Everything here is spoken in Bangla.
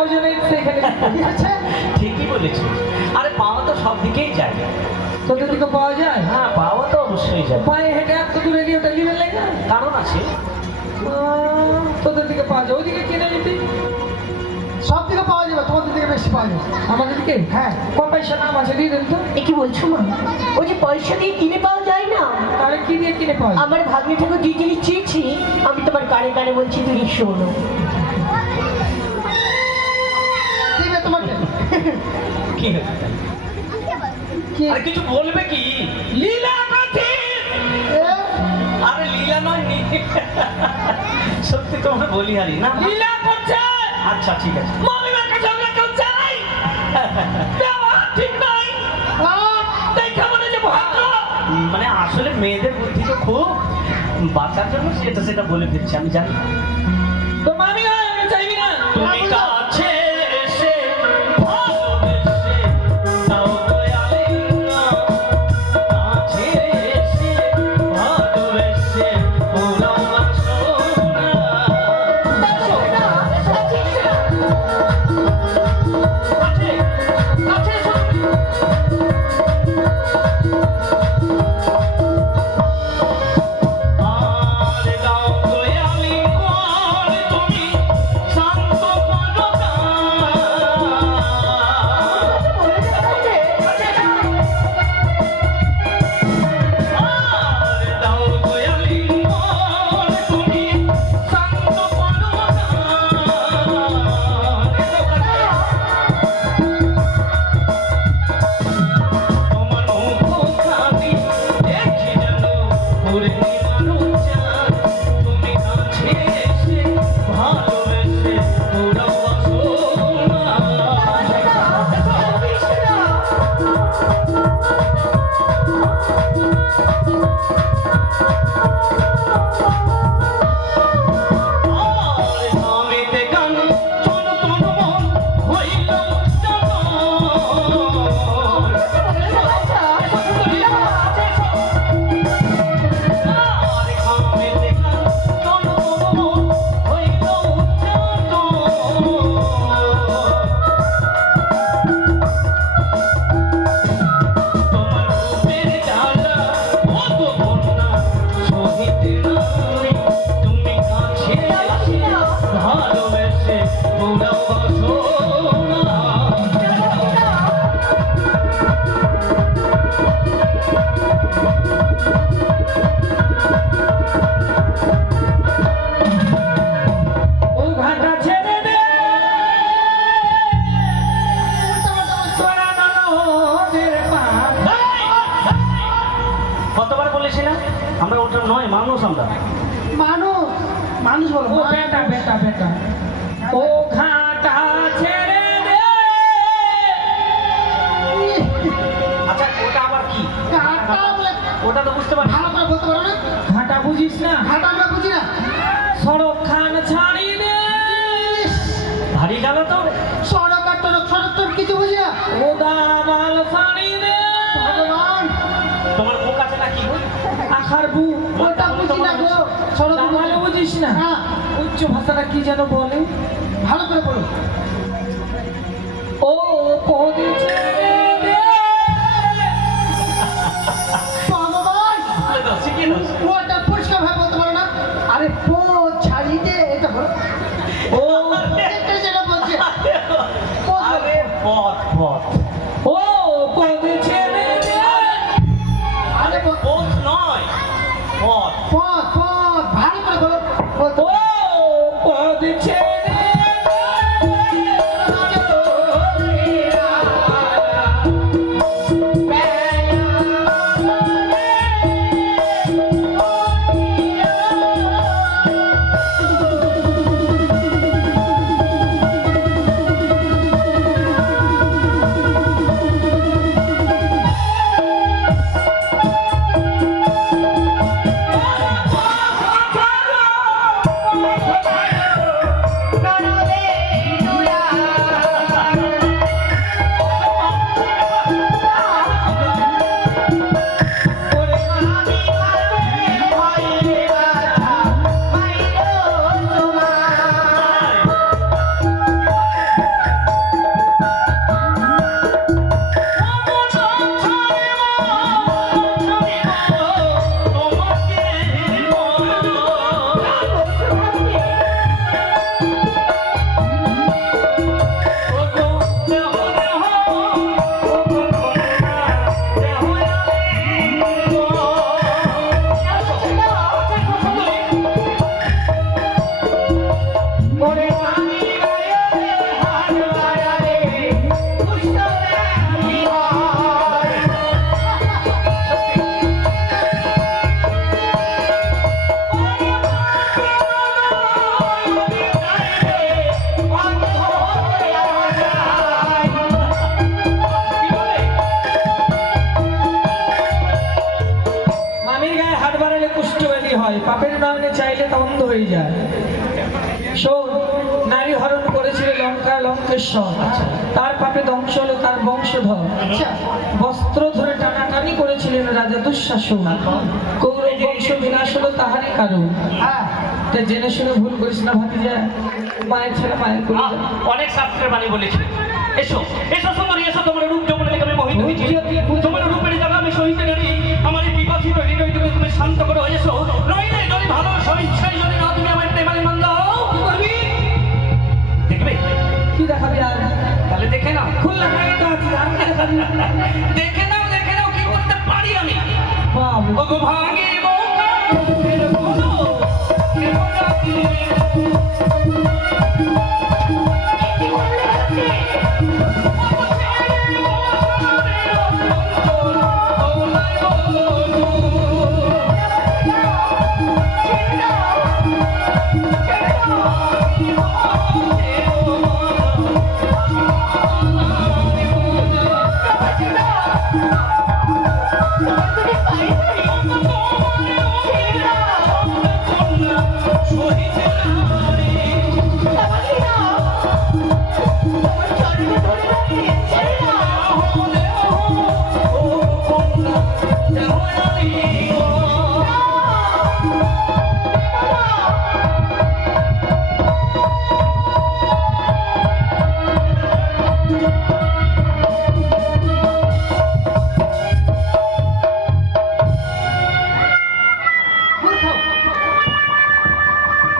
ওই জন্য সেখানে ঠিকই বলেছো। আরে পাওয়া তো সব দিকেই যায়। তোদের দিকে পাওয়া যায়? হ্যাঁ, পাওয়া তো অবশ্যই যায়। পায়ে হেঁটে এত দূরে গিয়ে ওটা নিবে লাগে? কারণ আছে। তোদের দিকে পাওয়া যায়, ওইদিকে কিনে নিবি। সব দিকে পাওয়া যাবে, তোমাদের দিকে বেশি পাওয়া যাবে। আমাদের দিকে? হ্যাঁ। ক পয়সা নাম আছে দিয়ে দেন তো। এ কি বলছো মা? ওই যে পয়সা দিয়ে কিনে পাওয়া যায় না? তাহলে কি দিয়ে কিনে পাওয়া যায়? আমার ভাগ্নে ঠাকুর যে জিনিস চেয়েছি আমি তোমার কানে কানে বলছি, তুমি শোনো। দিবে তোমাকে। কি হয়েছে? কি? আরে কিছু বলবে কি? লীলা কাঠি। আরে লীলা নয়, সত্যি তোমাকে বলি হারি না। লীলা করছে। আচ্ছা ঠিক আছে। মামিমার কাছে আমরা কেউ যাই। ব্যবহার ঠিক নাই। দেখা মনে যে ভদ্র। মানে আসলে মেয়েদের বুদ্ধি তো খুব, বাচ্চার জন্য সেটা বলে ফেলছি, আমি জানি। তো মামি হয় আমরা চাইবি না। তুমি কাছে এসে ভালোবেসে দাও দয়ালিঙ্গম, কাছে এসে ভালোবেসে ওরাও বাসনা। কাছে কাছে এসো তুমি। আর দাও দয়ালিঙ্গম, তুমি শান্ত করো আর দাও দয়ালিঙ্গম, তুমি শান্ত করো তোমার মুখখানি দেখি যেন ভরে নিলাম চাঁদ, তুমি কাছে এসে ভালোবেসে ওরাও বাসনা। আমিতে গান চন তন মন হইল তোমার রূপের জ্বালা অত বন্যা সহিতে নারি, তুমি কাছে এসে ভালোবেসে ওরাও বাসনা। ও ঘাটা ছেড়ে দে। তোরা ননদের পাপ। কতবার বলেছি না আমরা ওটা নয়, মানুষ আমরা। মানুষ, মানুষ বলো। ও বেটা বেটা বেটা। ও ঘাটা ছেড়ে দে। আচ্ছা ওটা আবার কি? ঘাটা বলে ওটা তো বুঝতে পারি। ভালো করে বলতে পারো না? ঘাটা বুঝিস না? ঘাটা আমরা বুঝি না। সড়ক খান ছাড়ি দে। ভারী গেল তো। সড়ক আর টড়ক, সড়ক টড়ক কিছু বুঝি না। ও দামাল ছাড়ি দে। ভগবান, তোমার মুখ আছে না কি বল? আখার বু। ওটা বুঝি না গো। সড়ক দামাল বুঝিস না? হ্যাঁ। উচ্চ ভাষাটা কি যেন বলে? ভালো করে বলো। ও পদে ছেড়ে দে। ভগবান, বলে দাও, শিখিয়ে দাও। ওটা পরিষ্কার ভাবে বলতে পারো না? আরে পো ছাড়ি দে, এটা বলো। ও এটা যেটা বলছে। আরে পথ পথ। ও পদে ছেড়ে দে। আরে পথ নয়, পথ। পথ, পথ, ভালো করে বলো। ও পদে ছেড়ে দে। লঙ্কেশ্বর, তার পাপে ধ্বংস হলো তার বংশধর। আচ্ছা বস্ত্র ধরে টানাটানি করেছিলেন রাজা দুঃশাসন, কৌরব বংশ বিনাশ হলো তাহারই কারণ। হ্যাঁ তাই জেনে শুনে ভুল করিস না ভাতিজা, মায়ের ছেলে মায়ের করে আহ, অনেক শাস্ত্রের বাণী বলেছে। এসো এসো সুন্দরী, এসো, তোমার রূপ যৌবনে দেখে আমি মোহিত হয়েছি। তোমার রূপের জায়গা আমি সহিতে নারী, আমার এই বিপাশিত হৃদয়টাকে তুমি শান্ত করো। এসো, নইলে যদি ভালো সহিচ্ছাই যদি না তুমি আমার প্রেমালি মন্দ হও, কি করবি? দেখবে? কি দেখাবি আর? তাহলে দেখে নাও। খুলনা খাই তো আছি, আর কি দেখাবি? দেখে নাও কি করতে পারি আমি। বাবা, ওগো ভাঙে বোকা, ফের বলো, কেমন রাখি?